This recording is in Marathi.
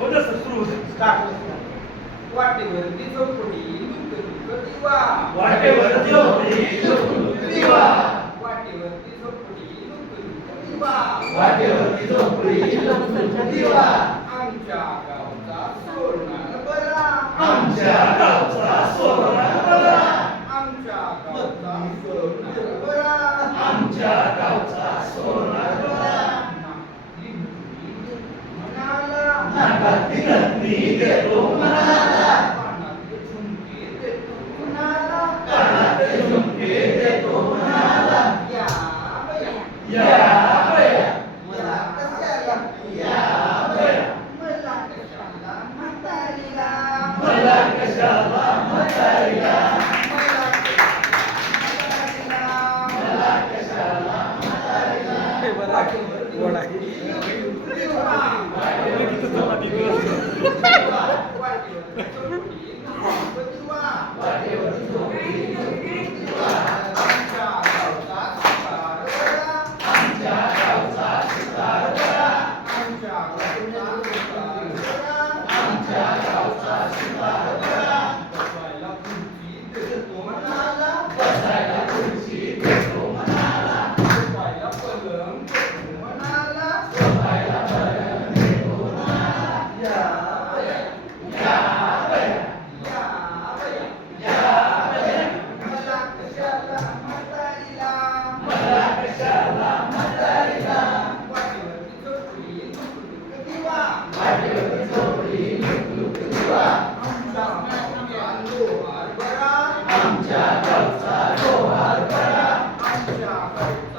होतं सर सुरू होतं. वाटेवरती वाटेवरती चौकटी, दुःख दुःख दिवा. वाटेवरती दुःख दुःख दिवा. वाटेवरती दुःख दिवा. आमच्या गावचा सोडणार बरा. आमच्या गावचा सोनार बरा. आमच्या गावचा सोडणार बरा. आमच्या Bhakti Ratni Devo Maharaj Thank you. ಮಾತಾಡಿದ್ರು